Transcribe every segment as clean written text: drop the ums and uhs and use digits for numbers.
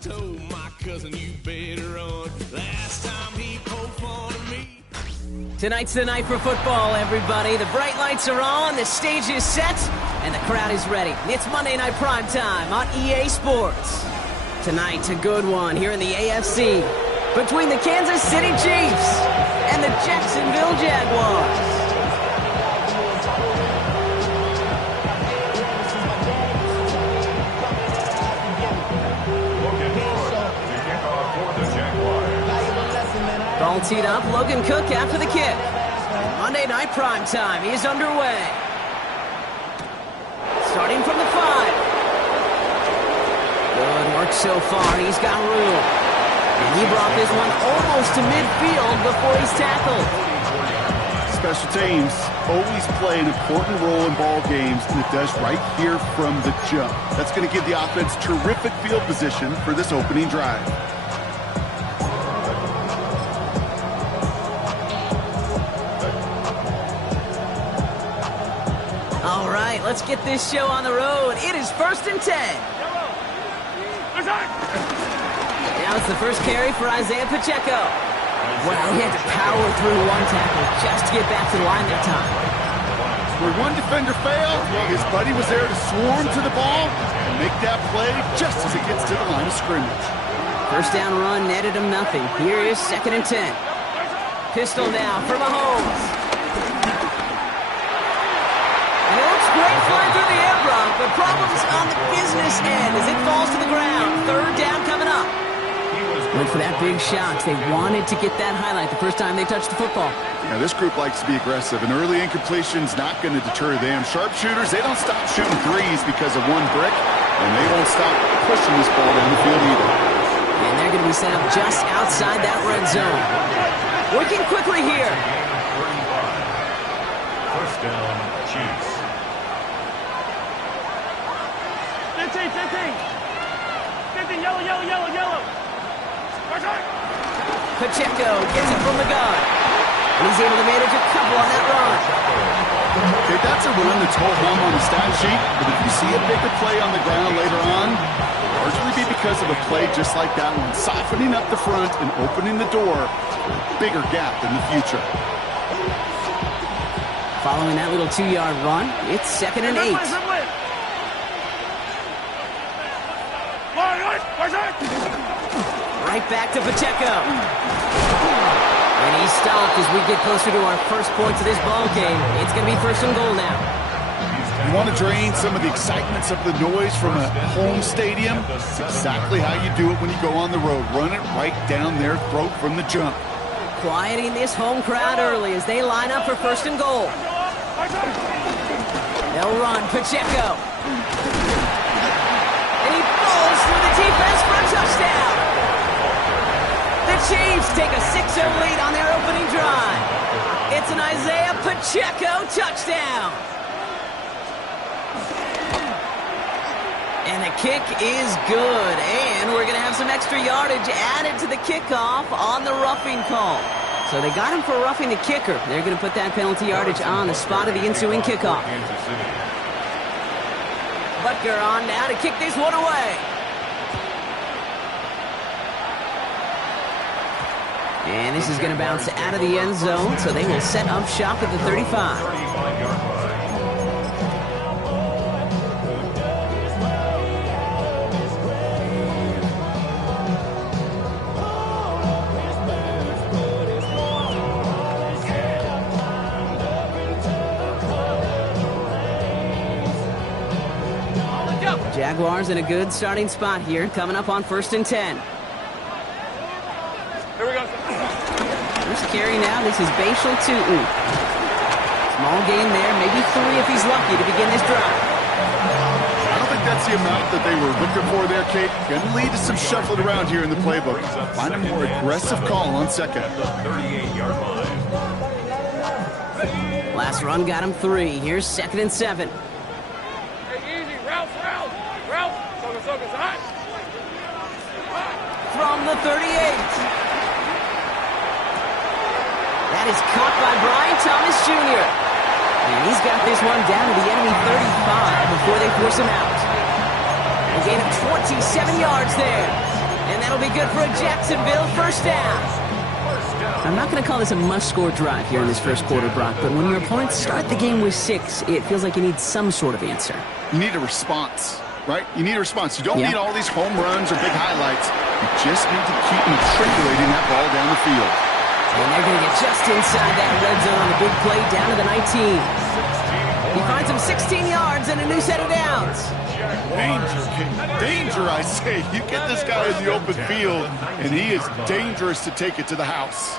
Told my cousin you better run. Last time he poked fun at me. Tonight's the night for football, everybody. The bright lights are on, the stage is set, and the crowd is ready. It's Monday Night Primetime on EA Sports. Tonight, a good one here in the AFC between the Kansas City Chiefs and the Jacksonville Jaguars. Ball teed up, Logan Cook after the kick. And Monday Night Primetime is underway. Starting from the 5. Good work so far, he's got room. And he brought this one almost to midfield before he's tackled. Special teams always play an important role in ball games, and it does right here from the jump. That's going to give the offense terrific field position for this opening drive. All right, let's get this show on the road. It is 1st and 10. Now it's the first carry for Isaiah Pacheco. Well, he had to power through one tackle just to get back to the line that time. Where one defender failed, his buddy was there to swarm to the ball and make that play just as it gets to the line of scrimmage. First down run netted him nothing. Here is 2nd and 10. Pistol now for Mahomes. And it looks great flying through the air, Brock, but problems on the business end as it falls to the ground. 3rd down coming up. Went for that big shot. They wanted to get that highlight the first time they touched the football. Yeah, this group likes to be aggressive, and early incompletion's not going to deter them. Sharpshooters, they don't stop shooting threes because of one brick, and they won't stop pushing this ball down the field either. And they're going to be set up just outside that red zone. Working quickly here. First down, Chiefs. 15, 15, yellow. Pacheco gets it from the gun. He's able to manage a couple on that run. Okay, that's a run that's hold home on the stat sheet, but if you see a bigger play on the ground later on, it'll largely be because of a play just like that one, softening up the front and opening the door for a bigger gap in the future. Following that little 2-yard run, it's 2nd and 8. Right back to Pacheco. And he's stopped as we get closer to our first points of this ball game. It's going to be 1st and goal now. You want to drain some of the excitements of the noise from a home stadium? It's exactly how you do it when you go on the road. Run it right down their throat from the jump. Quieting this home crowd early as they line up for 1st and goal. They'll run Pacheco. And he falls through the defense for a touchdown. The Chiefs take a 6-0 lead on their opening drive. It's an Isaiah Pacheco touchdown. And the kick is good. And we're going to have some extra yardage added to the kickoff on the roughing call. So they got him for roughing the kicker. They're going to put that penalty yardage on the spot of the ensuing kickoff. Butker on now to kick this one away. And this is going to bounce out of the end zone, so they will set up shop at the 35. Jaguars in a good starting spot here, coming up on 1st and 10. Here we go. First carry now, this is Bashal Tutin. Small gain there, maybe 3 if he's lucky to begin this drive. I don't think that's the amount that they were looking for there, Kate. Going to lead to some shuffling around here in the playbook. Find a more aggressive call on 2nd. 38-yard line. Last run got him 3. Here's 2nd and 7. Hey, easy. Route. Soga, hot. From the 38. That is caught by Brian Thomas Jr. And he's got this one down to the enemy 35 before they force him out. A gain of 27 yards there. And that'll be good for a Jacksonville first down. I'm not going to call this a must-score drive here in this first quarter, Brock, but when your opponents start the game with 6, it feels like you need some sort of answer. You need a response, right? You need a response. You don't need all these home runs or big highlights. You just need to keep matriculating that ball down the field. And they're going to get just inside that red zone on the big play down to the 19. He finds him 16 yards and a new set of downs. Danger, King. Danger, I say. You get this guy in the open field, and he is dangerous to take it to the house.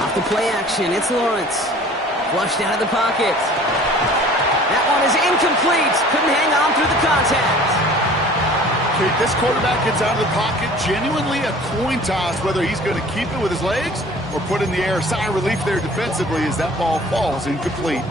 Off the play action, it's Lawrence. Flushed out of the pocket. That one is incomplete. Couldn't hang on through the contact. Okay, this quarterback gets out of the pocket. Genuinely a coin toss whether he's going to keep it with his legs or put in the air. Sigh of relief there defensively as that ball falls incomplete.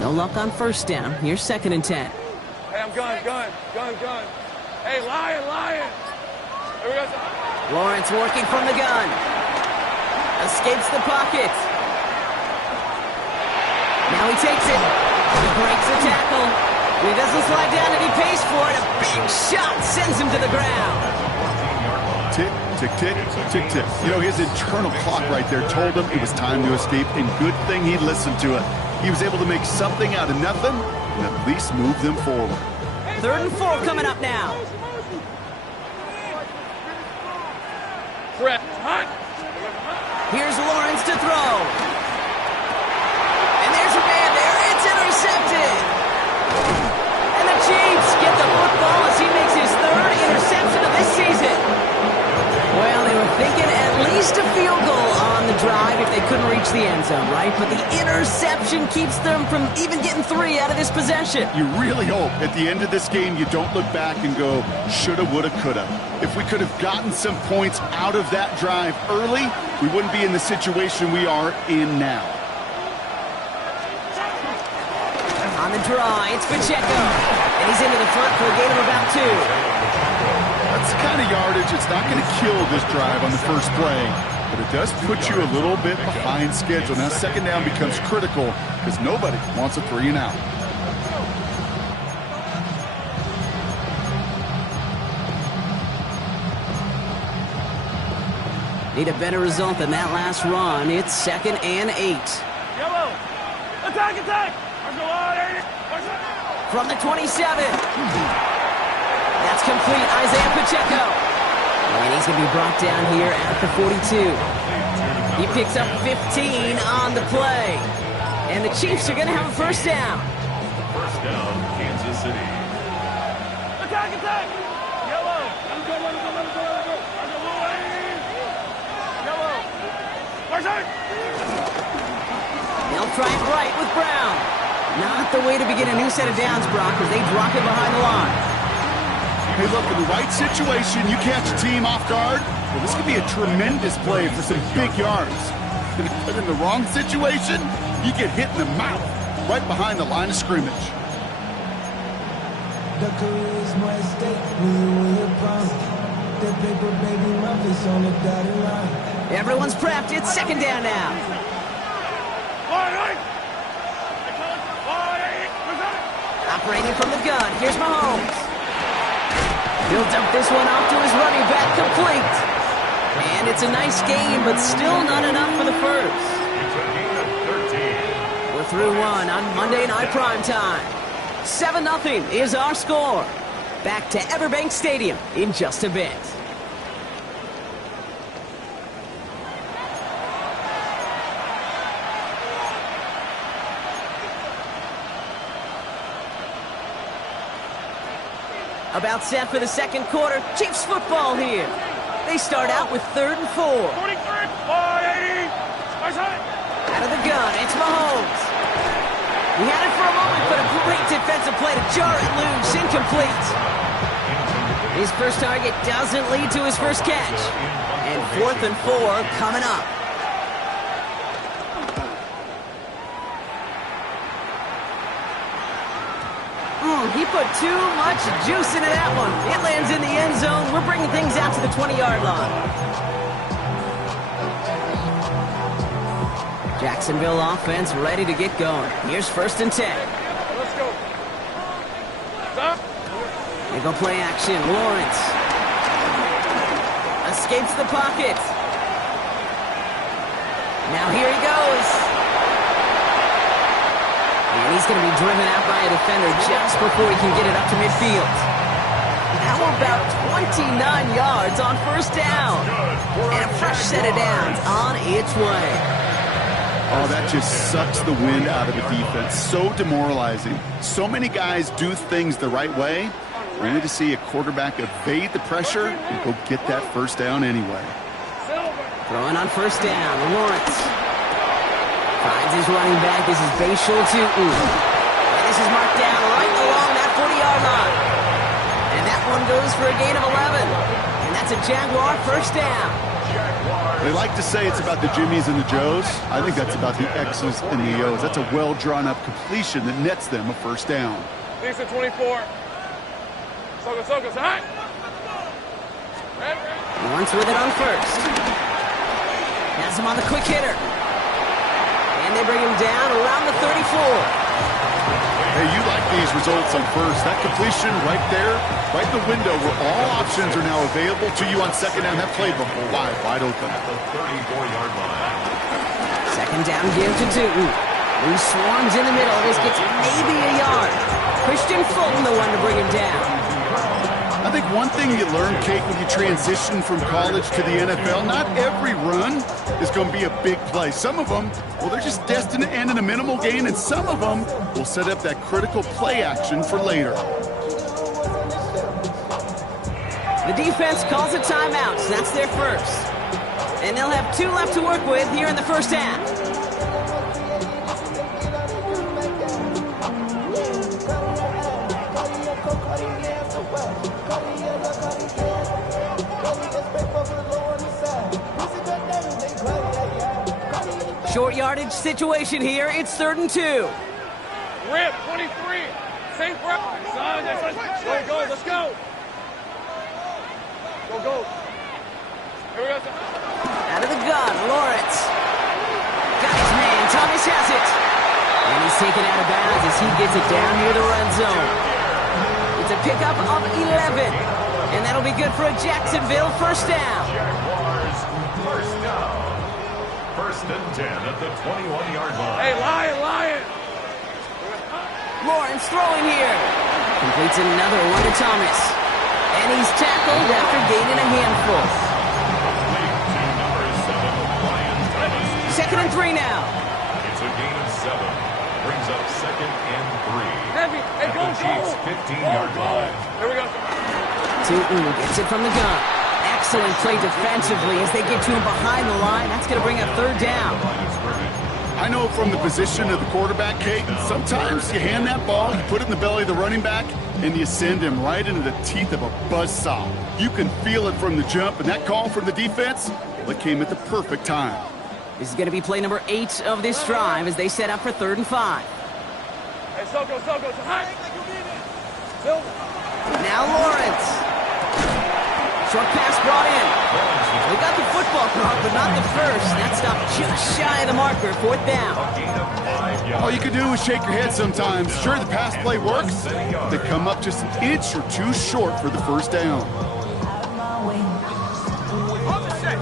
No luck on first down. Here's 2nd and 10. Hey, I'm gun. Hey, lion. Here we go. Lawrence working from the gun. Escapes the pocket. Now he takes it. He breaks the tackle. He doesn't slide down and he pays for it. A big shot sends him to the ground. Tick, tick, tick, tick, tick. You know, his internal clock right there told him it was time to escape, and good thing he listened to it. He was able to make something out of nothing and at least move them forward. 3rd and 4 coming up now. Here's Lawrence to throw. And there's a man there. It's intercepted. And the Chiefs get the football as he makes his 3rd interception of this season. Well, they were thinking at least a field goal on the drive if they couldn't reach the end zone, right? But the interception keeps them from even getting 3 out of this possession. You really hope at the end of this game you don't look back and go, shoulda, woulda, coulda. If we could have gotten some points out of that drive early, we wouldn't be in the situation we are in now. On the draw, it's Pacheco. And he's into the front for a gain of about 2. That's the kind of yardage it's not going to kill this drive on the first play, but it does put you a little bit behind schedule. Now 2nd down becomes critical because nobody wants a 3 and out. Need a better result than that last run. It's 2nd and 8. Yellow. Attack. From the 27. That's complete. Isaiah Pacheco. And he's going to be brought down here at the 42. He picks up 15 on the play. And the Chiefs are going to have a first down. First down, Kansas City. Attack. Yellow. They'll try it right with Brown. Not the way to begin a new set of downs, Brock, as they drop it behind the line. Hey, look, in the right situation, you catch a team off guard. Well, this could be a tremendous play for some big yards. But in the wrong situation, you get hit in the mouth right behind the line of scrimmage. The career is my estate when you win your prime. That paper, baby, my face on the dotted line. Everyone's prepped. It's 2nd down now. Operating from the gun. Here's Mahomes. Builds up this one off to his running back, complete. And it's a nice game, but still not enough for the first. We're through 1 on Monday Night Primetime. 7-0 is our score. Back to Everbank Stadium in just a bit. About set for the 2nd quarter. Chiefs football here. They start out with 3rd and 4. 43, 480. Out of the gun, it's Mahomes. He had it for a moment, but a great defensive play to jar it loose. Incomplete. His first target doesn't lead to his first catch. And 4th and 4 coming up. he put too much juice into that one. It lands in the end zone. We're bringing things out to the 20-yard line. Jacksonville offense ready to get going. Here's 1st and 10. Let's go. Stop. They go play action. Lawrence escapes the pocket. Now here he goes. And he's going to be driven out by a defender just before he can get it up to midfield. How about 29 yards on 1st down? And a fresh set of downs on its way. Oh, that just sucks the wind out of the defense. So demoralizing. So many guys do things the right way, only to see a quarterback evade the pressure and go get that 1st down anyway. Throwing on 1st down, Lawrence finds his running back. This is Bashal Tutu. And this is marked down right along that 40-yard line. And that one goes for a gain of 11. And that's a Jaguar 1st down. They like to say it's about the Jimmies and the Joes. I think that's about the X's and the O's. That's a well-drawn-up completion that nets them a 1st down. Decent 24. Soka, high. Lawrence with it on 1st. Has him on the quick hitter. And they bring him down around the 34. Hey, you like these results on 1st. That completion right there, right in the window where all options are now available to you on 2nd down. That playbook wide open. At the 34-yard line. 2nd down give to Tutu, who swarms in the middle. This gets maybe a yard. Christian Fulton, the one to bring him down. I think one thing you learn, Kate, when you transition from college to the NFL, not every run is going to be a big play. Some of them, well, they're just destined to end in a minimal gain, and some of them will set up that critical play action for later. The defense calls a timeout, so that's their 1st. And they'll have 2 left to work with here in the 1st half. Short yardage situation here. It's 3rd and 2. Rip, 23. Same prep. Go, let's go. Go. Here we go. Out of the gun, Lawrence. Got his man. Thomas has it. And he's taken out of bounds as he gets it down near the red zone. It's a pickup of 11. And that'll be good for a Jacksonville 1st down. Jaguars 1st down. 1st and 10 at the 21-yard line. Hey, Lion. Lawrence throwing here. Completes another one to Thomas. And he's tackled after gaining a handful. Complete to number 7, Ryan Thomas. 2nd and 3 now. It's a gain of 7. Brings up 2nd and 3. Heavy. Hey, At go. the Chiefs' 15-yard line. Here we go. Tutu gets it from the gun. Excellent play defensively as they get to him behind the line. That's going to bring up 3rd down. Line of scrimmage. I know from the position of the quarterback, Kate, sometimes you hand that ball, you put it in the belly of the running back, and you send him right into the teeth of a buzzsaw. You can feel it from the jump, and that call from the defense, well, it came at the perfect time. This is going to be play number 8 of this drive as they set up for 3rd and 5. Hey, Soko. High. Silver. Now Lawrence. Short pass brought in. They got the football caught, but not the 1st. That stopped just shy of the marker. 4th down. A gain of 5 yards. All you can do is shake your head sometimes. Sure, the pass play works. They come up just an inch or 2 short for the 1st down.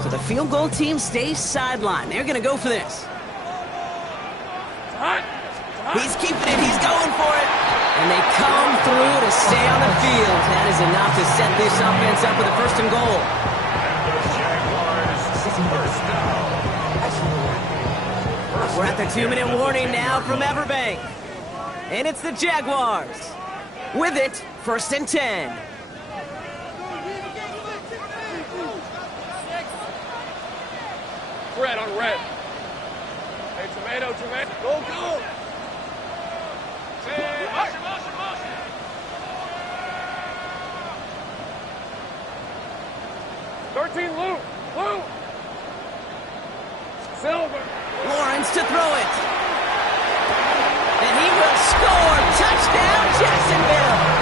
So the field goal team stays sidelined. They're going to go for this. He's keeping it. He's going for it. And they come through to stay on the field. That is enough to set this offense up with a 1st and goal. And the Jaguars 1st down. We're at the 2-minute warning now from Everbank. And it's the Jaguars. With it, 1st and 10. Red on red. Hey, tomato. Go. 13, Lou. Silver. Lawrence to throw it. And he will score. Touchdown, Jacksonville.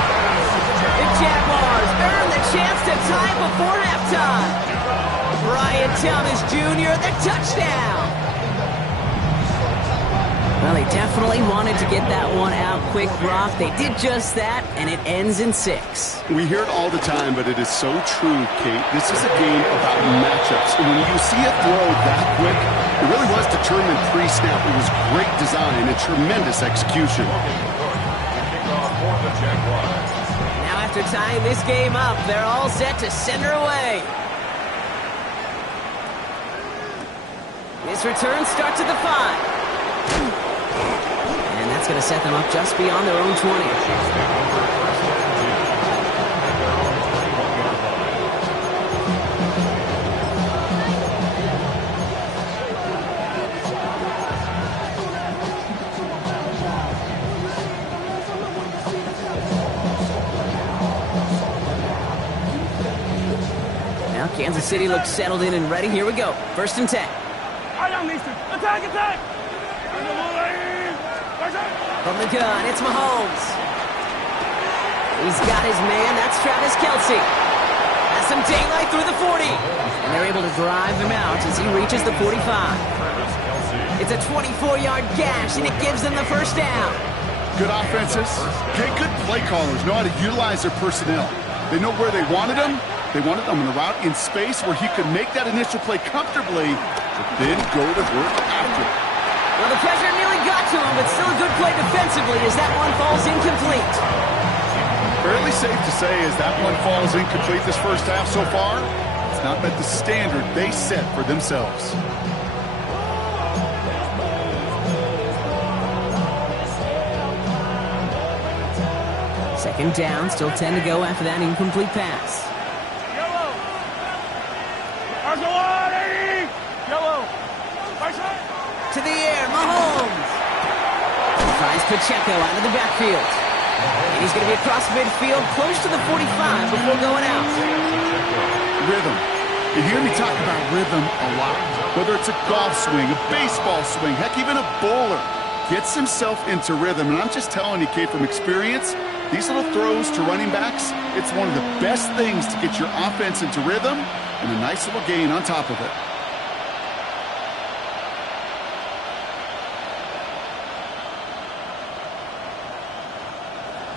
Jaguars earn the chance to tie before halftime. Brian Thomas Jr., the touchdown. Well, they definitely wanted to get that one out quick, Brock. They did just that, and it ends in 6. We hear it all the time, but it is so true, Kate. This is a game about matchups. And when you see a throw that quick, it really was determined pre-snap. It was great design and tremendous execution. Now after tying this game up, they're all set to send her away. This return starts at the 5. And that's going to set them up just beyond their own 20. Now Kansas City looks settled in and ready. Here we go. 1st and 10. Attack, attack! From the gun, it's Mahomes. He's got his man. That's Travis Kelce. Has some daylight through the 40. And they're able to drive him out as he reaches the 45. It's a 24-yard gash, and it gives them the 1st down. Good offenses. Okay, good play callers know how to utilize their personnel. They know where they wanted them. They wanted them in a route in space where he could make that initial play comfortably, but then go to work after it. Well, the pressure nearly got to him, but still a good play defensively as that one falls incomplete. Fairly safe to say as that one falls incomplete this first half so far, it's not met the standard they set for themselves. Second down, still 10 to go after that incomplete pass. To the air, Mahomes. Finds Pacheco out of the backfield. And he's going to be across midfield, close to the 45 before going out. Rhythm. You hear me talk about rhythm a lot. Whether it's a golf swing, a baseball swing, heck, even a bowler gets himself into rhythm. And I'm just telling you, Kate, from experience, these little throws to running backs, it's one of the best things to get your offense into rhythm and a nice little gain on top of it.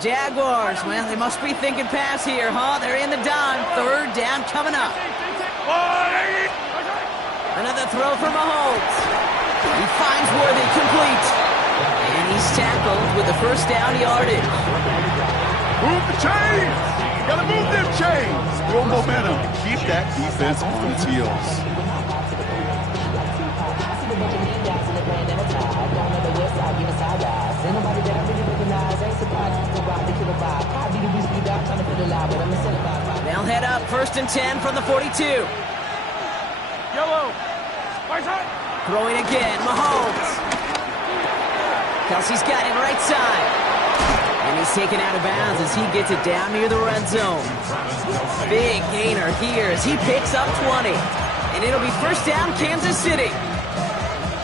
Jaguars, well, they must be thinking pass here, huh? They're in the dime. 3rd down coming up. Another throw from Mahomes. He finds Worthy complete. And he's tackled with the 1st down yardage. Move the chains! Gotta move them chains! Build momentum. Keep that defense on its heels. They'll head up 1st and 10 from the 42. Yellow. Throwing again, Mahomes. Kelce's got it right side. And he's taken out of bounds as he gets it down near the red zone. Big gainer here as he picks up 20. And it'll be 1st down, Kansas City.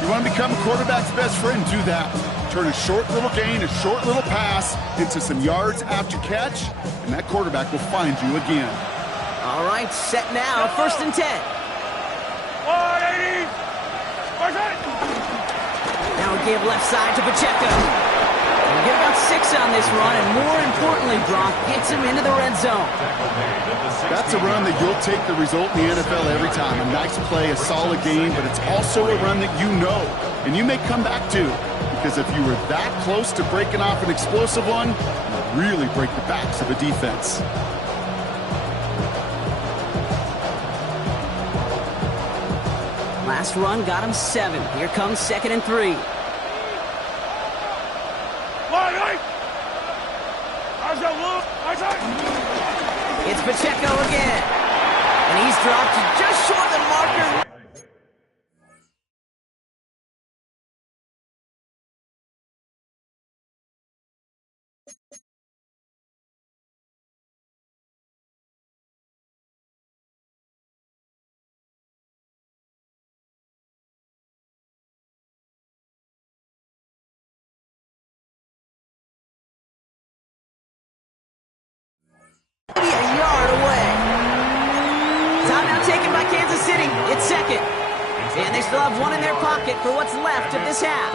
You want to become a quarterback's best friend? Do that. Turn a short little gain, a short little pass into some yards after catch, and that quarterback will find you again. All right, set now, 1st and 10. 180. Now a give left side to Pacheco. He'll get about 6 on this run, and more importantly, Brock gets him into the red zone. That's a run that you'll take the result in the NFL every time. A nice play, a solid game, but it's also a run that you know, and you may come back to. Because if you were that close to breaking off an explosive one, you really break the backs of a defense. Last run got him 7. Here comes 2nd and 3. It's Pacheco again. And he's dropped just short of the marker. Maybe a And they still have one in their pocket for what's left of this half.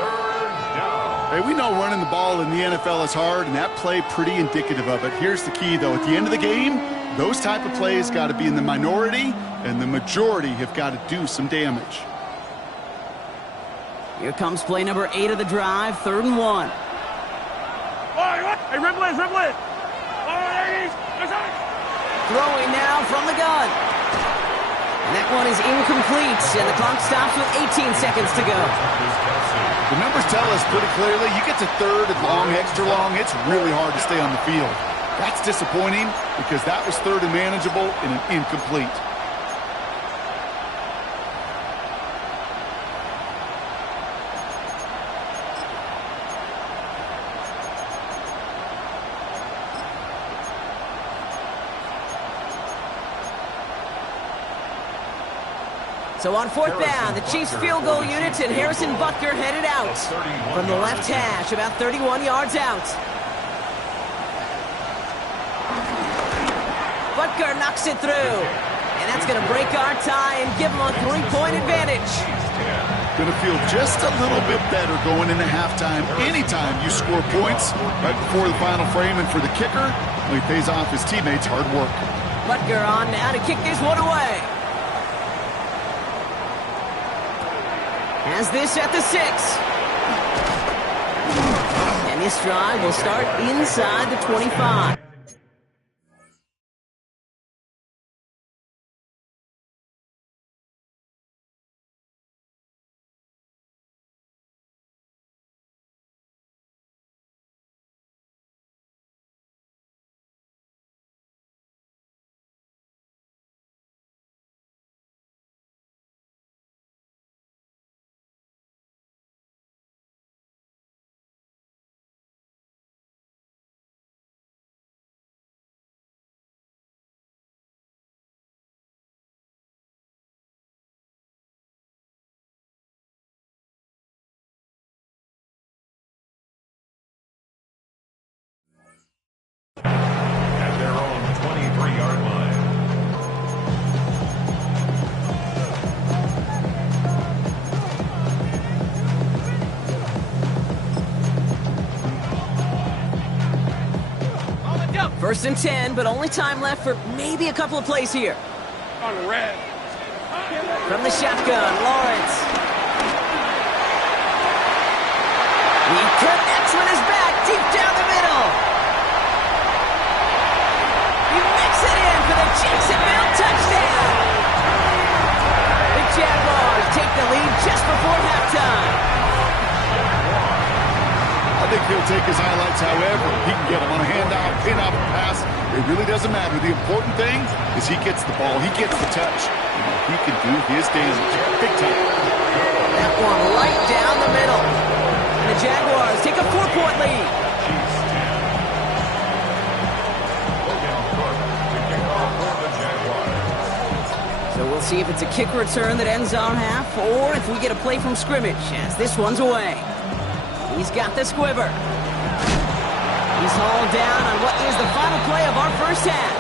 Hey, we know running the ball in the NFL is hard, and that play pretty indicative of it. Here's the key, though. At the end of the game, those type of plays got to be in the minority, and the majority have got to do some damage. Here comes play number 8 of the drive, 3rd and 1. Hey, ribble it, ribble it. Throwing now from the gun. And that one is incomplete, and the clock stops with 18 seconds to go. The numbers tell us pretty clearly, you get to 3rd and long, extra long, it's really hard to stay on the field. That's disappointing because that was 3rd and manageable and an incomplete. So on 4th down, the Chiefs field goal unit and Harrison Butker headed out from the left hash, about 31 yards out. Butker knocks it through, and that's going to break our tie and give them a 3-point advantage. Going to feel just a little bit better going into halftime. Anytime you score points right before the final frame, and for the kicker, he pays off his teammates' hard work. Butker on now to kick this one away. Has this at the 6. And this drive will start inside the 25. At their own 23-yard line. First and 10, but only time left for maybe a couple of plays here. On red. From the shotgun, Lawrence. He connects with his back deep down the middle. He makes it in for the Jacksonville touchdown. The Jaguars take the lead just before halftime. I think he'll take his highlights however he can get them on a handoff, pin-off, pass. It really doesn't matter. The important thing is he gets the ball. He gets the touch. He can do his damage. Big time. That one right down the middle. And the Jaguars take a 4-point lead. Chiefs 10. Logan Cook to kick off for the Jaguars. So we'll see if it's a kick return that ends our half, or if we get a play from scrimmage, as this one's away. He's got the squibber. He's hauled down on what is the final play of our first half.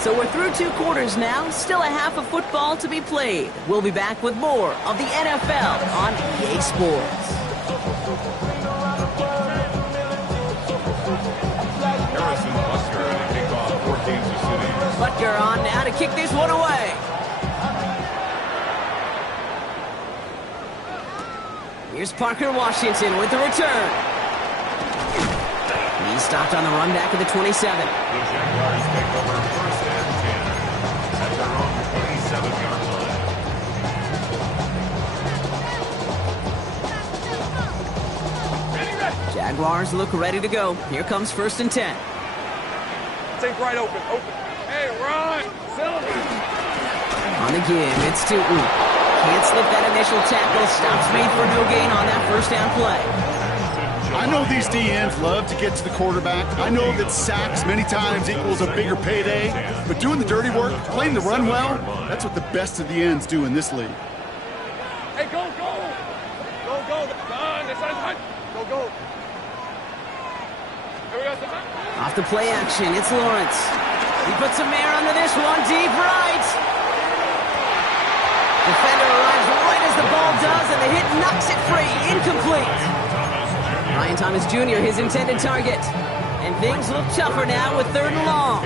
So we're through 2 quarters now, still a half of football to be played. We'll be back with more of the NFL on EA Sports. Harrison Butker to kick off for Kansas City. Butker on now to kick this one away. Here's Parker Washington with the return. He's stopped on the run back of the 27. The Jaguars take over 1st and 10 at their own 27-yard line. Jaguars look ready to go. Here comes 1st and 10. Take right open. Hey, run. Silver. On the give, it's Tootin. Can't slip that initial tackle. Stops made for no gain on that 1st down play. I know these DNs love to get to the quarterback. I know that sacks many times equals a bigger payday. But doing the dirty work, playing the run well, that's what the best of the ends do in this league. Hey, go. Go. Done. This is hot. Go. Here we go. Off the play action, it's Lawrence. He puts some air under this one, deep right. Defender arrives ball does, and the hit knocks it free. Incomplete. Ryan Thomas Jr., his intended target. And things look tougher now with 3rd and long.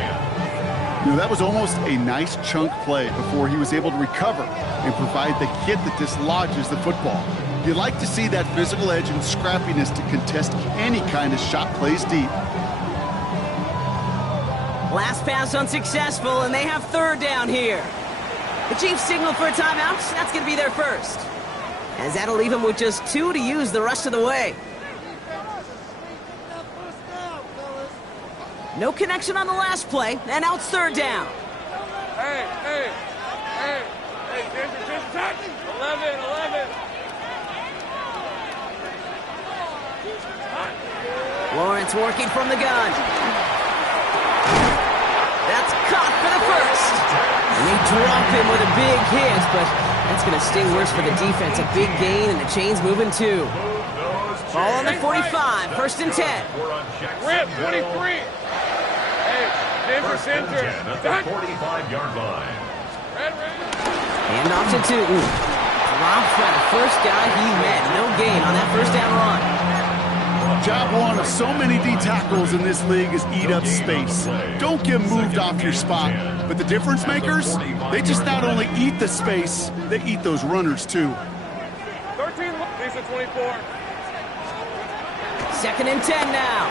You know, that was almost a nice chunk play before he was able to recover and provide the hit that dislodges the football. You like to see that physical edge and scrappiness to contest any kind of shot plays deep. Last pass unsuccessful, and they have 3rd down here. The Chiefs signal for a timeout. That's going to be their first. As that'll leave them with just 2 to use the rest of the way. No connection on the last play, and now it's 3rd down. Hey, 11. Lawrence working from the gun. That's caught for the first. And they drop him with a big hit, but that's going to sting worse for the defense. A big gain, and the chain's moving too. Ball on the 45, 1st and 10. Rip, 23. Hey, Denver center. At the 45-yard line. Hand off to Tootin. Dropped by the first guy he met. No gain on that 1st down run. Job one of so many D tackles in this league is eat up space. Don't get moved off your spot. But the difference makers, they just not only eat the space, they eat those runners too. 13, Lisa 24. 2nd and 10 now.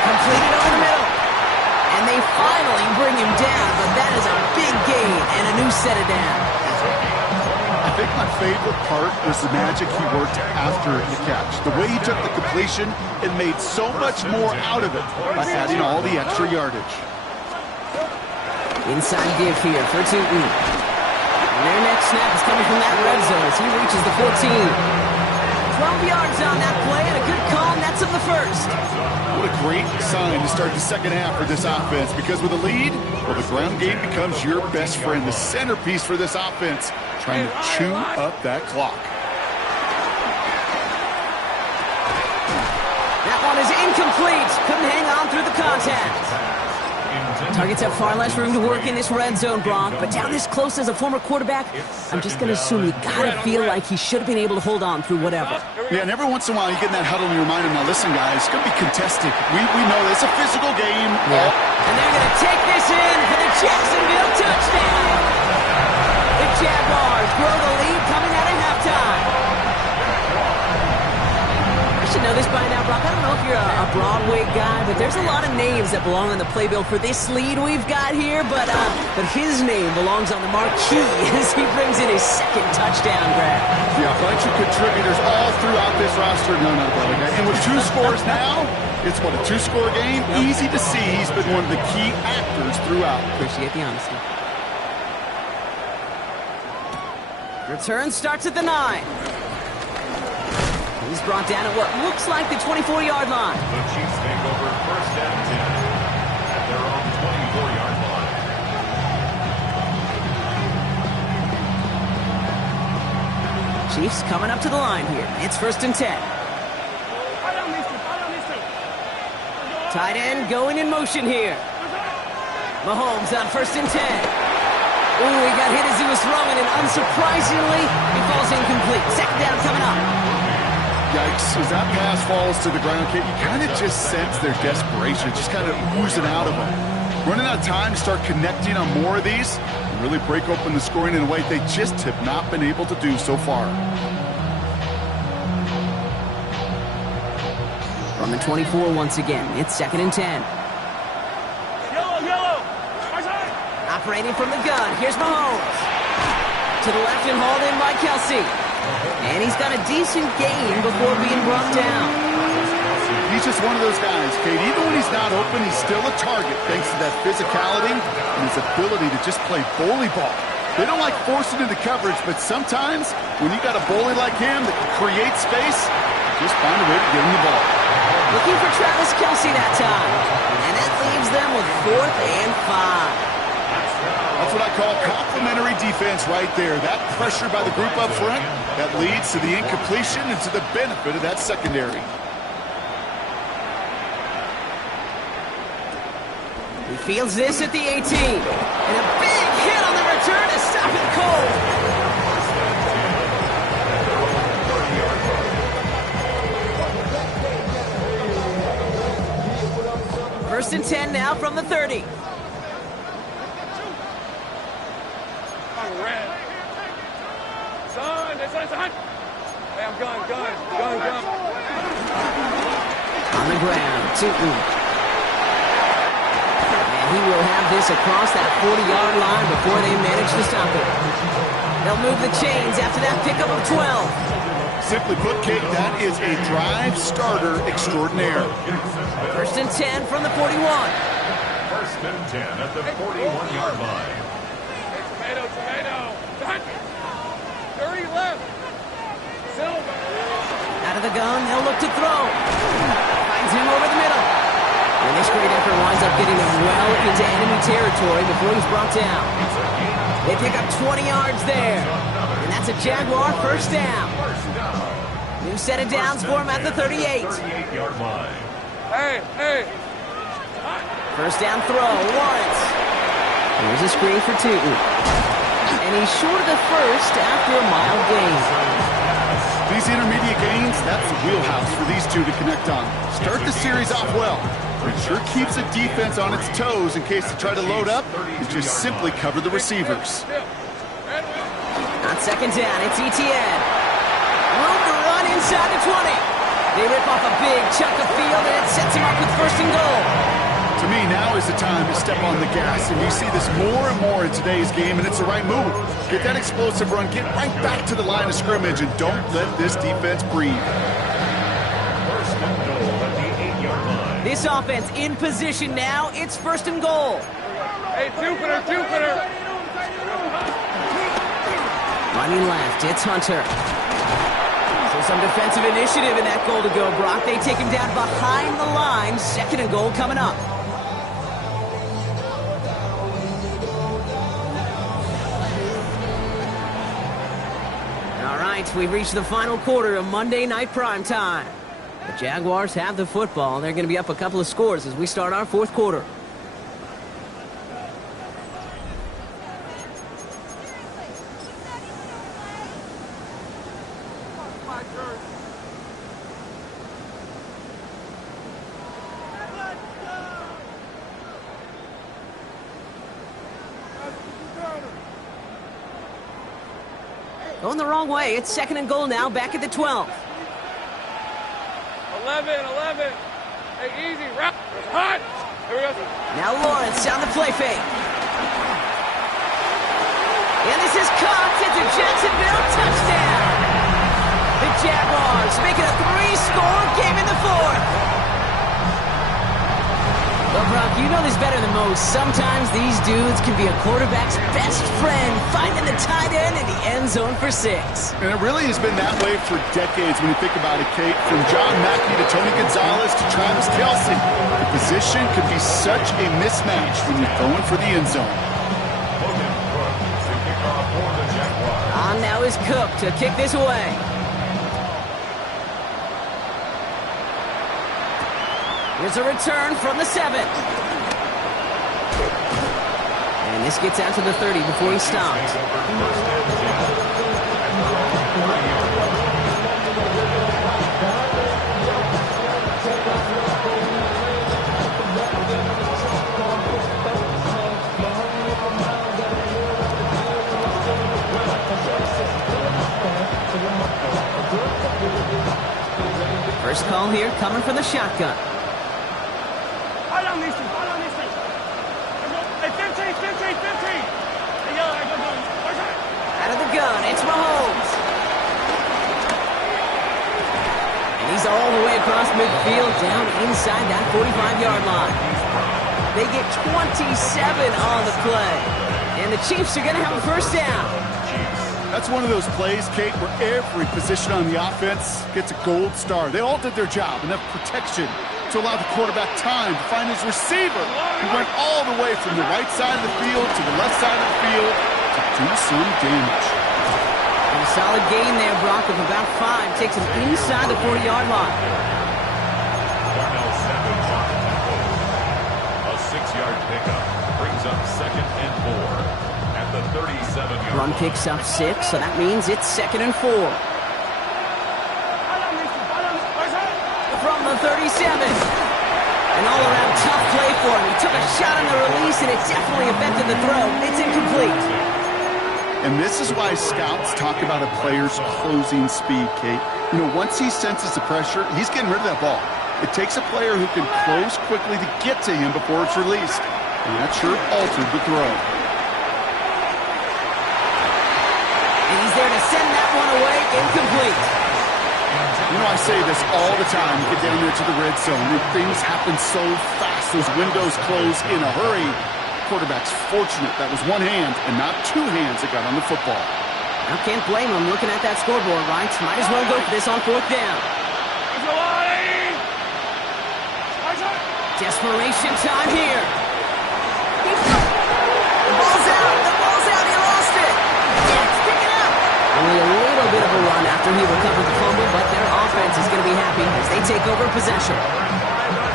Completed over the middle. And they finally bring him down, but that is a big gain and a new set of down. I think my favorite part was the magic he worked after the catch. The way he took the completion and made so much more out of it by adding all the extra yardage. Inside give here for Tootin. And their next snap is coming from that red zone as he reaches the 14. 12 yards on that play and a good call, and that's on the first. What a great sign to start the second half for this offense, because with a lead, well, the ground game becomes your best friend, the centerpiece for this offense, trying to chew up that clock. That one is incomplete. Couldn't hang on through the contact. Targets have far less room to work in this red zone, Bronk, but down this close as a former quarterback, I'm just going to assume you got to feel like he should have been able to hold on through whatever. Yeah, and every once in a while you get in that huddle and you remind him, now listen, guys, it's going to be contested. We know it's a physical game. Yeah. And they're going to take this in for the Jacksonville touchdown. The Jaguars grow the lead coming out of halftime. I should know this by now, Brock. I don't know if you're a Broadway guy, but there's a lot of names that belong on the playbill for this lead we've got here, but his name belongs on the marquee as he brings in his 2nd touchdown grab. Yeah, a bunch of contributors all throughout this roster. No, not a Broadway guy. And with 2 scores now, it's what, a 2-score game? Yep. Easy to see he's been one of the key actors throughout. Appreciate the honesty. Return starts at the 9. He's brought down at what looks like the 24-yard line. The Chiefs take over 1st and 10 at their own 24-yard line. Chiefs coming up to the line here. It's 1st and 10. Tight end going in motion here. Mahomes on 1st and 10. Ooh, he got hit as he was throwing, and unsurprisingly, he falls incomplete. 2nd down coming up. Yikes, as that pass falls to the ground, Kate, you kind of just sense their desperation, just kind of oozing out of them. Running out of time to start connecting on more of these and really break open the scoring in a way they just have not been able to do so far. From the 24 once again, it's 2nd and 10. Yellow. Operating from the gun, here's Mahomes. To the left and hauled in by Kelsey. And he's got a decent gain before being brought down. He's just one of those guys, Kate. Even when he's not open, he's still a target thanks to that physicality and his ability to just play bully ball. They don't like forcing into coverage, but sometimes when you got a bully like him that can create space, just find a way to get him the ball. Looking for Travis Kelsey that time. And that leaves them with 4th and 5. That's what I call complimentary defense right there. That pressure by the group up front, that leads to the incompletion and to the benefit of that secondary. He fields this at the 18. And a big hit on the return to stop it cold. again now from the 30. Son. Hey, I'm gun. On the ground, Tootin. And he will have this across that 40-yard line before they manage to stop it. They'll move the chains after that pickup of 12. Simply put, Kate, that is a drive starter extraordinaire. First and 10 from the 41. First and 10 at the 41-yard line. Hey, tomato. 30 left. Silver. Out of the gun, they'll look to throw. Finds him over the middle. And this great effort winds up getting him well into enemy territory before he's brought down. They pick up 20 yards there. And that's a Jaguar first down. New set of downs for him at the 38. 38-yard line. Hey. First down throw, Lawrence. Here's a screen for Tootin. And he's short of the first after a mild gain. These intermediate gains, that's the wheelhouse for these two to connect on. Start the series off well. It sure keeps the defense on its toes in case they try to load up and just simply cover the receivers. On second down, it's ETN. Room to run inside the 20. They rip off a big chunk of field, and it sets him up with first and goal. To me, now is the time to step on the gas, and you see this more and more in today's game, and it's the right move. Get that explosive run, get right back to the line of scrimmage, and don't let this defense breathe. First and goal at the 8-yard line. This offense in position now. It's first and goal. Hey, Jupiter. Running left, it's Hunter. So some defensive initiative in that goal to go, Brock. They take him down behind the line. Second and goal coming up. All right, we've reached the final quarter of Monday Night Primetime. The Jaguars have the football. They're going to be up a couple of scores as we start our fourth quarter. Going the wrong way. It's second and goal now, back at the 12. 11. Hey, easy. Wrap. Hot. Here we go. Now Lawrence on the play fake. And this is caught. It's a Jacksonville touchdown. The Jaguars making a 3-score game in the fourth. Well, Brock, you know this better than most. Sometimes these dudes can be a quarterback's best friend, finding the tight end in the end zone for 6. And it really has been that way for decades when you think about it, Kate. From John Mackey to Tony Gonzalez to Travis Kelce. The position could be such a mismatch when you're throwing for the end zone. Logan Cook to kick off for the Jaguars. On now is Cook to kick this away. Here's a return from the 7. And this gets out to the 30 before he stopped. First call here coming from the shotgun. Out of the gun, it's Mahomes. And he's all the way across midfield, down inside that 45-yard line. They get 27 on the play. And the Chiefs are going to have a first down. That's one of those plays, Kate, where every position on the offense gets a gold star. They all did their job, enough protection to allow the quarterback time to find his receiver, who went all the way from the right side of the field to the left side of the field to do some damage. And a solid gain there, Brock, of about 5. Takes him inside the 40-yard line. Darnell Savage on the tackle. A 6-yard pickup brings up second and 4 at the 37-yard Run line. picks up 6, so that means it's second and 4. From the 37. An all-around tough play for him. He took a shot on the release, and it definitely affected the throw. It's incomplete. And this is why scouts talk about a player's closing speed, Kate. You know, once he senses the pressure, he's getting rid of that ball. It takes a player who can close quickly to get to him before it's released. And that sure altered the throw. And he's there to send that one away. Incomplete. You know, I say this all the time. You get down there to the red zone, and things happen so fast. Those windows close in a hurry. Quarterback's fortunate that was one hand and not two hands that got on the football. I can't blame him looking at that scoreboard, right? Might as well go for this on 4th down. Desperation time here. The ball's out. The ball's out. He lost it. Yes, pick it up. Only a little bit of a run after he recovered the fumble, but their offense is going to be happy as they take over possession.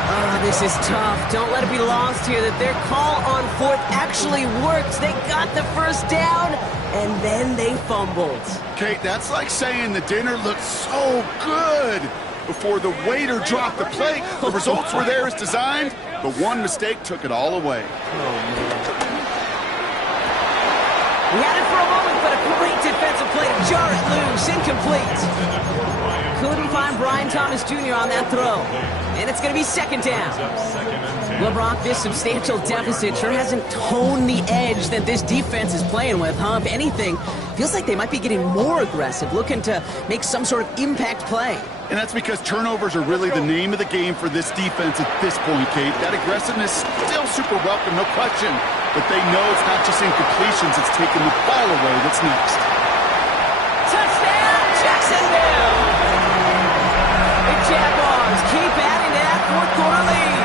Oh, this is tough. Don't let it be lost here that their call on 4th actually worked. They got the first down, and then they fumbled. Kate, that's like saying the dinner looked so good before the waiter dropped the plate. The results were there as designed. The one mistake took it all away. He had it for a moment, but a great defensive play to jar it loose. Incomplete. Couldn't find Brian Thomas Jr. on that throw. And it's going to be 2nd down. Well, Brock, this substantial deficit sure hasn't toned the edge that this defense is playing with, huh? If anything, feels like they might be getting more aggressive, looking to make some sort of impact play. And that's because turnovers are really the name of the game for this defense at this point, Kate. That aggressiveness still super welcome, no question. But they know it's not just incompletions, it's taking the ball away that's next. Touchdown, Jacksonville! The Jaguars keep adding to that 4th quarter lead.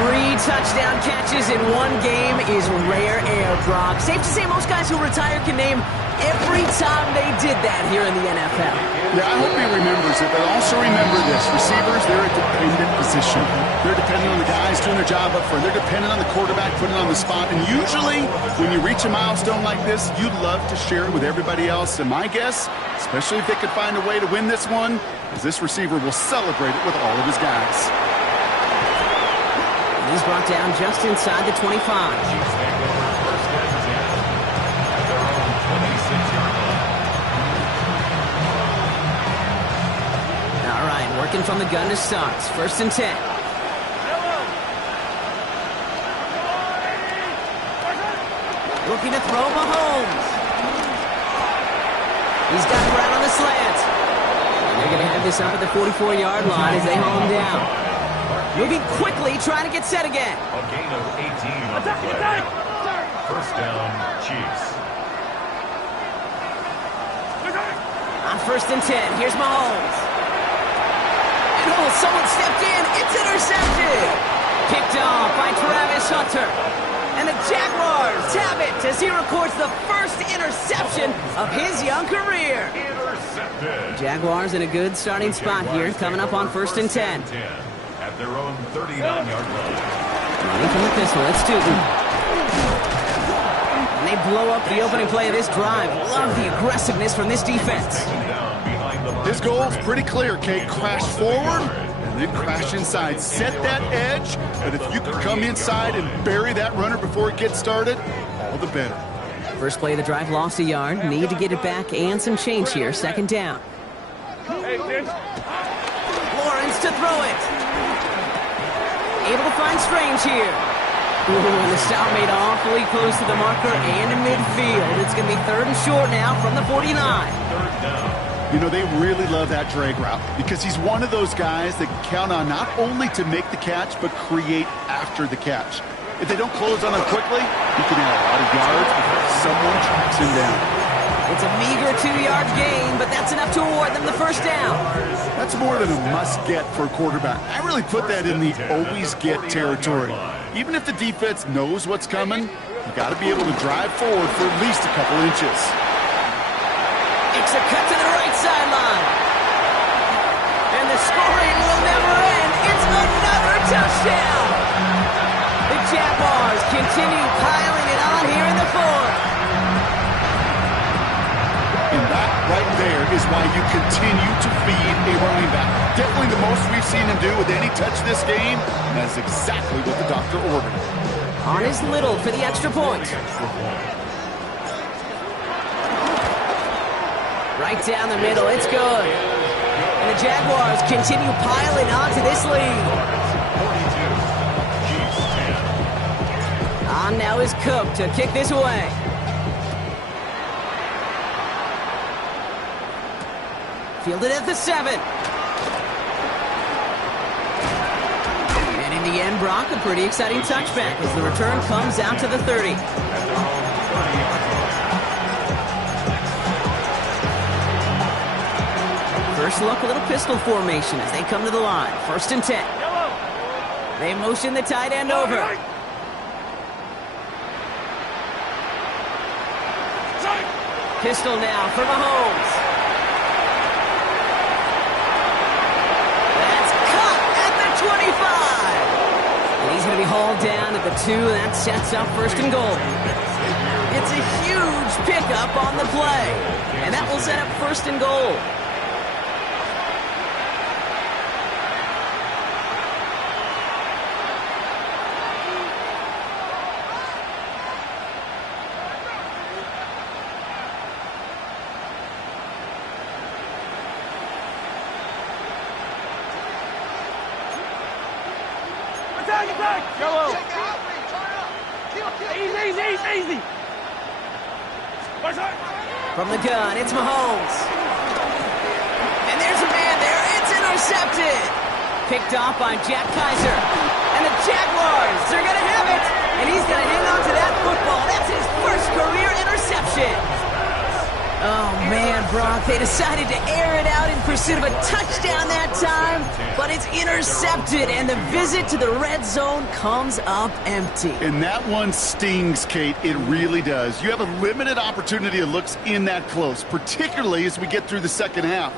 3 touchdown catches in one game is rare air, Brock. Safe to say most guys who retire can name every time they did that here in the NFL. Yeah, I hope he remembers it, but also remember this. Receivers, they're a dependent position. They're dependent on the guys doing their job up front. They're dependent on the quarterback putting it on the spot. And usually, when you reach a milestone like this, you'd love to share it with everybody else. And my guess, especially if they could find a way to win this one, is this receiver will celebrate it with all of his guys. He's brought down just inside the 25. All right, working from the gun to start. 1st and 10. Looking to throw Mahomes. He's got Brown on the slant. And they're going to have this up at the 44-yard line as they haul him down. Moving quickly, trying to get set again. A gain of 18 on the play. 1st down, Chiefs. On 1st and 10, here's Mahomes. And oh, someone stepped in. It's intercepted. Picked off by Travis Hunter. And the Jaguars have it as he records the first interception of his young career. Intercepted. Jaguars in a good starting spot here, coming up on 1st and 10. At their own 39-yard line. Running from the pistol, it's Tootin. And they blow up the opening play of this drive. Love the aggressiveness from this defense. His goal's pretty clear, Kate. Crash forward and then crash inside. Set that edge, but if you can come inside and bury that runner before it gets started, all the better. First play of the drive lost a yard. Need to get it back and some change here. 2nd down. Lawrence to throw it. Able to find Strange here. Ooh, and the stop made awfully close to the marker and in midfield. It's going to be 3rd and short now from the 49. 3rd down. You know, they really love that drag route because he's one of those guys that can count on not only to make the catch, but create after the catch. If they don't close on him quickly, he can add a lot of yards before someone tracks him down. It's a meager 2-yard gain, but that's enough to award them the first down. That's more than a must-get for a quarterback. I really put that in the always-get territory. Even if the defense knows what's coming, you got to be able to drive forward for at least a couple inches. It's a cut to the right sideline. And the scoring will never end. It's another touchdown. The Jaguars continue piling it on here in the 4th. And that right there is why you continue to feed a running back. Definitely the most we've seen him do with any touch this game, and that's exactly what the doctor ordered. On his Little for the extra point. Right down the middle, it's good. And the Jaguars continue piling onto this lead. On now is Cook to kick this away. Fielded at the 7. And in the end, Brock, a pretty exciting touchback as the return comes out to the 30. First look, a little pistol formation as they come to the line. 1st and 10. They motion the tight end over. Pistol now for Mahomes. That's cut at the 25. And he's going to be hauled down at the 2, and that sets up 1st and goal. It's a huge pickup on the play, and that will set up 1st and goal. Easy. From the gun, it's Mahomes. And there's a man there. It's intercepted. Picked off by Jack Kaiser. And the Jaguars, they're going to have it. And he's going to hang on to that football. That's his first career interception. Oh, man, Brock, they decided to air it out in pursuit of a touchdown that time, but it's intercepted, and the visit to the red zone comes up empty. And that one stings, Kate. It really does. You have a limited opportunity that looks in that close, particularly as we get through the second half.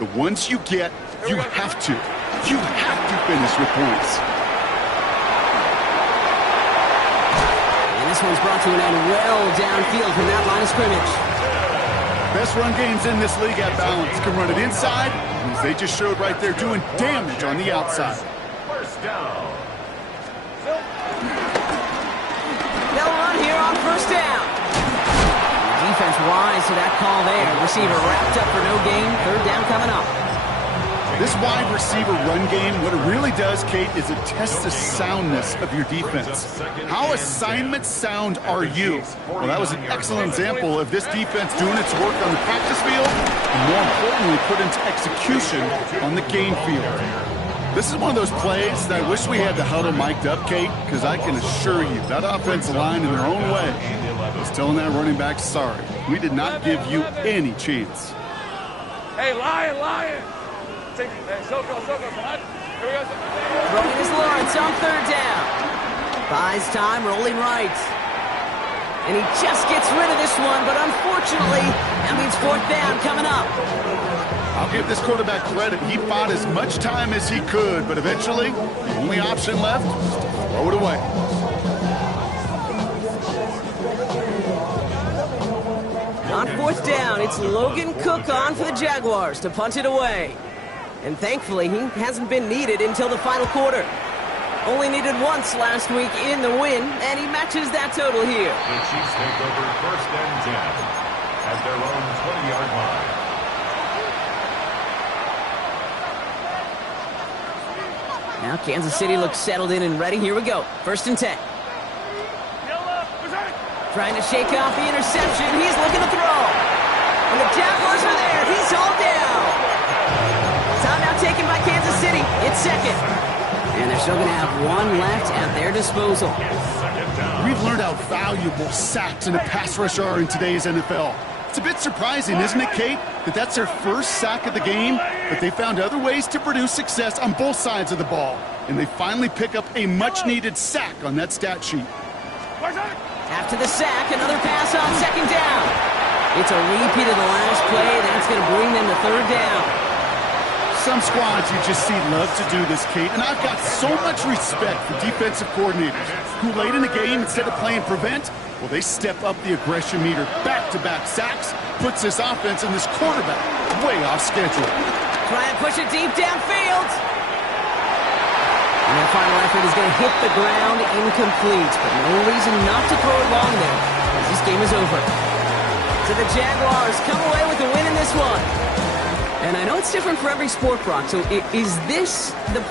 The ones you get, you have to. You have to finish with points. And this one's brought to an end well downfield from that line of scrimmage. Best run games in this league at balance. Can run it inside, as they just showed right there, doing damage on the outside. 1st down. They'll run here on 1st down. Defense wise to that call there. Receiver wrapped up for no gain. 3rd down coming up. This wide receiver run game, what it really does, Kate, is it tests the soundness of your defense. How assignment sound are you? Well, that was an excellent example of this defense doing its work on the practice field and, more importantly, put into execution on the game field. This is one of those plays that I wish we had the huddle mic'd up, Kate, because I can assure you that offensive line in their own way is telling that running back, sorry, we did not give you any chance. Hey, Lion. Soko, son. Here we go. Throwing is Lawrence on 3rd down. Buys time, rolling right. And he just gets rid of this one, but unfortunately, that means 4th down coming up. I'll give this quarterback credit. He fought as much time as he could, but eventually, the only option left was to throw it away. On 4th down, it's Logan Cook on for the Jaguars to punt it away. And thankfully, he hasn't been needed until the final quarter. Only needed once last week in the win, and he matches that total here. The Chiefs take over 1st and 10 at their own 20-yard line. Now Kansas City looks settled in and ready. Here we go. 1st and 10. Trying to shake off the interception. He's looking to throw. And the Jaguars are there. He's hauled down. Timeout taken by Kansas City. It's 2nd. And they're still going to have one left at their disposal. We've learned how valuable sacks and a pass rush are in today's NFL. It's a bit surprising, isn't it, Kate, that that's their first sack of the game, but they found other ways to produce success on both sides of the ball. And they finally pick up a much-needed sack on that stat sheet. After the sack, another pass on 2nd down. It's a repeat of the last play. That's going to bring them to 3rd down. Some squads you just see love to do this, Kate, and I've got so much respect for defensive coordinators who late in the game, instead of playing prevent, well, they step up the aggression meter. Back-to-back sacks puts this offense and this quarterback way off schedule. Try and push it deep downfield. And their final effort is going to hit the ground incomplete, but no reason not to throw it long there, as this game is over. So the Jaguars come away with a win in this one. And I know it's different for every sport, Brock, so is this the point?